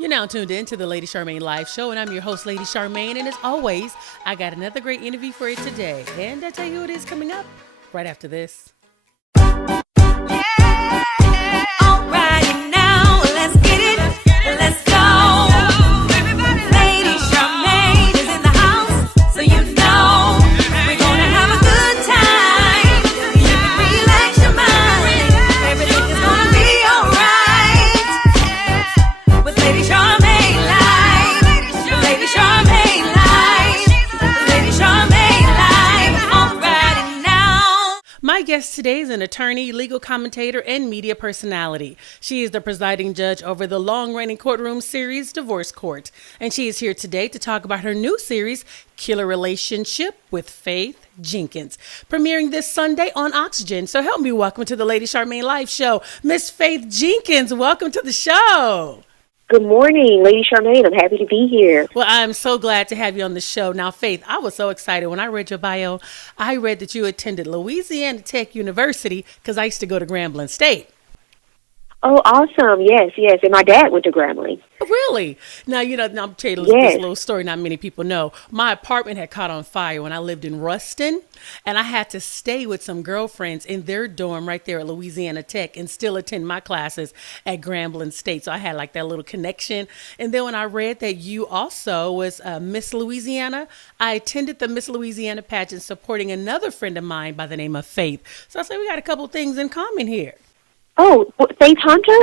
You're now tuned in to the Lady Charmaine Live Show, and I'm your host, Lady Charmaine. And as always, I got another great interview for you today. And I tell you who it is coming up right after this. Alrighty now, let's get it. Let's go. Lady Charmaine is in the house, so you know we're gonna have a good time. You can relax your mind. Everything is gonna be alright. With Lady Charmaine Live. Lady Charmaine Live. Lady Charmaine Live. Alrighty now. My guest today is an attorney, legal commentator, and media personality. She is the presiding judge over the long-running courtroom series, Divorce Court. And she is here today to talk about her new series, Killer Relationship with Faith Jenkins, premiering this Sunday on Oxygen. So help me welcome to the Lady Charmaine Live Show, Miss Faith Jenkins. Welcome to the show. Good morning, Lady Charmaine. I'm happy to be here. Well, I'm so glad to have you on the show. Now, Faith, I was so excited when I read your bio. I read that you attended Louisiana Tech University because I used to go to Grambling State. Oh, awesome. Yes, yes. And my dad went to Grambling. Really? Now, now I'm telling you Yes. this little story not many people know. My apartment had caught on fire when I lived in Ruston, and I had to stay with some girlfriends in their dorm right there at Louisiana Tech and still attend my classes at Grambling State. So I had like that little connection. And then when I read that you also was Miss Louisiana, I attended the Miss Louisiana pageant supporting another friend of mine by the name of Faith. So I said, we got a couple things in common here. Oh, Faith Hunter?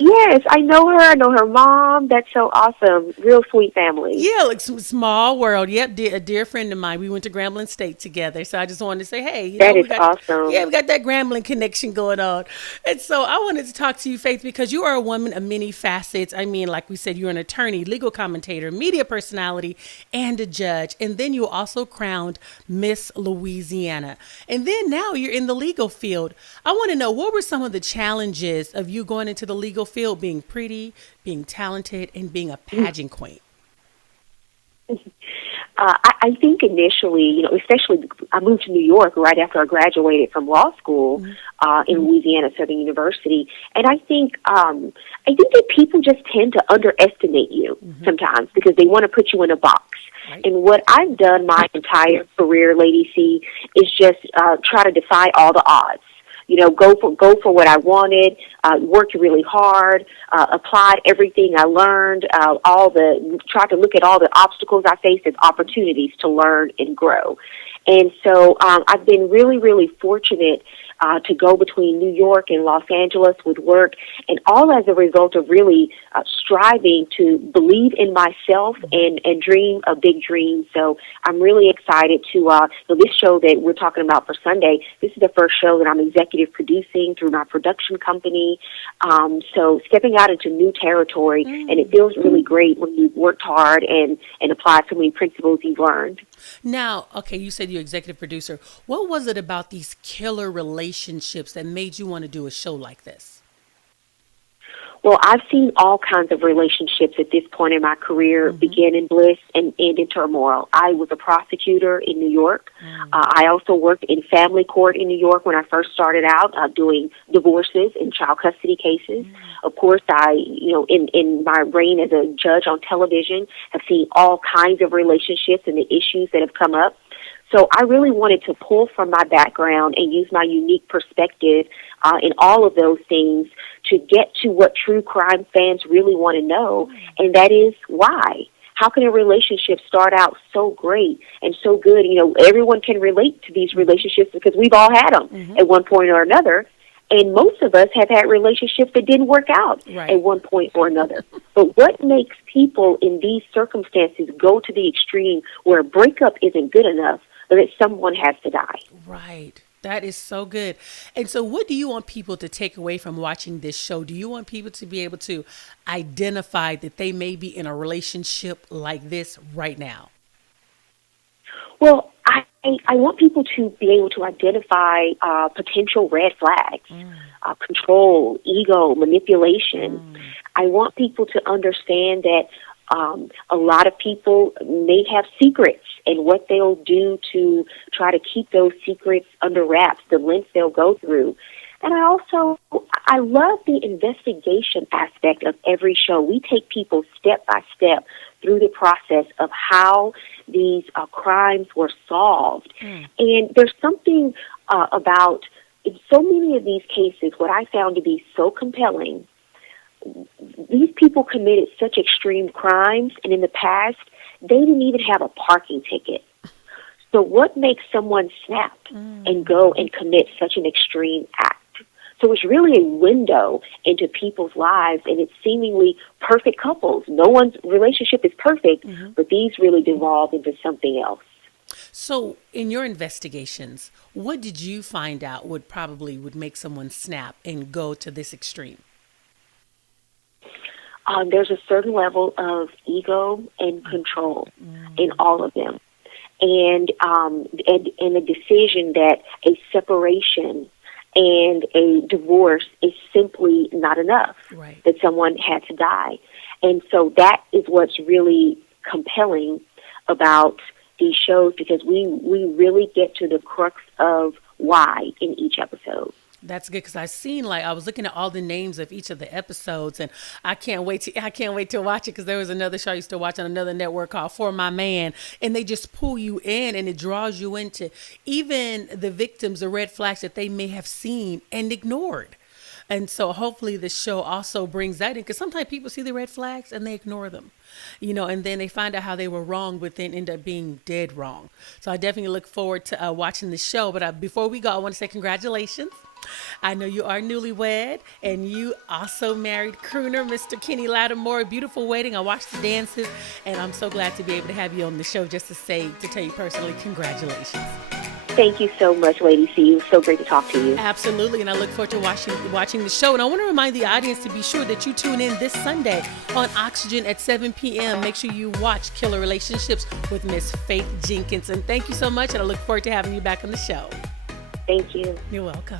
Yes, I know her. I know her mom. That's so awesome. Real sweet family. Yeah, like some small world. Yep, a dear friend of mine. We went to Grambling State together. So I just wanted to say, hey, That we is got awesome. yeah, we got that Grambling connection going on. And so I wanted to talk to you, Faith, because you are a woman of many facets. I mean, like we said, you're an attorney, legal commentator, media personality, and a judge. And then you also crowned Miss Louisiana. And then now you're in the legal field. I want to know, what were some of the challenges of you going into the legal field, being pretty, being talented, and being a pageant queen? I think initially, especially I moved to New York right after I graduated from law school in Louisiana Southern University, and I think that people just tend to underestimate you sometimes because they want to put you in a box. Right. And what I've done my entire career, Lady C, is just try to defy all the odds. Go for what I wanted, worked really hard, applied everything I learned, tried to look at all the obstacles I faced as opportunities to learn and grow. And so I've been really, really fortunate to go between New York and Los Angeles with work, and all as a result of really striving to believe in myself and dream a big dream. So I'm really excited to this show that we're talking about for Sunday. This is the first show that I'm executive producing through my production company. So stepping out into new territory, and it feels really great when you've worked hard and applied so many principles you've learned. Now, okay, you said you're executive producer. What was it about these killer relationships that made you want to do a show like this? Well, I've seen all kinds of relationships at this point in my career begin in bliss and end in turmoil. I was a prosecutor in New York. I also worked in family court in New York when I first started out doing divorces and child custody cases. Of course, in my reign as a judge on television, have seen all kinds of relationships and the issues that have come up. So I really wanted to pull from my background and use my unique perspective in all of those things to get to what true crime fans really want to know, and that is why. How can a relationship start out so great and so good? Everyone can relate to these relationships because we've all had them at one point or another. And most of us have had relationships that didn't work out at one point or another. But what makes people in these circumstances go to the extreme where a breakup isn't good enough, but that someone has to die? Right. That is so good. And so what do you want people to take away from watching this show? Do you want people to be able to identify that they may be in a relationship like this right now? Well, I want people to be able to identify potential red flags, control, ego, manipulation. I want people to understand that a lot of people may have secrets, and what they'll do to try to keep those secrets under wraps, the lengths they'll go through. And I love the investigation aspect of every show. We take people step by step through the process of how these crimes were solved. And there's something about, in so many of these cases, what I found to be so compelling, these people committed such extreme crimes, and in the past, they didn't even have a parking ticket. So what makes someone snap and go and commit such an extreme act? So it's really a window into people's lives, and it's seemingly perfect couples. No one's relationship is perfect, but these really devolve into something else. So, in your investigations, what did you find out would make someone snap and go to this extreme? There's a certain level of ego and control in all of them, and a decision that a separation and a divorce is simply not enough, Right. that someone had to die. And so that is what's really compelling about these shows, because we really get to the crux of why in each episode. That's good, because I was looking at all the names of each of the episodes, and I can't wait to watch it, because there was another show I used to watch on another network called For My Man, and they just pull you in, and it draws you into even the victims, the red flags that they may have seen and ignored. And so hopefully the show also brings that in, because sometimes people see the red flags and they ignore them, and then they find out how they were wrong, but then end up being dead wrong. So I definitely look forward to watching the show. But before we go, I want to say congratulations. I know you are newlywed, and you also married crooner Mr. Kenny Lattimore. Beautiful wedding. I watched the dances, and I'm so glad to be able to have you on the show just to tell you personally, congratulations. Thank you so much, Lady C. It was so great to talk to you. Absolutely, and I look forward to watching the show. And I want to remind the audience to be sure that you tune in this Sunday on Oxygen at 7 p.m. Make sure you watch Killer Relationships with Miss Faith Jenkins. And thank you so much, and I look forward to having you back on the show. Thank you. You're welcome.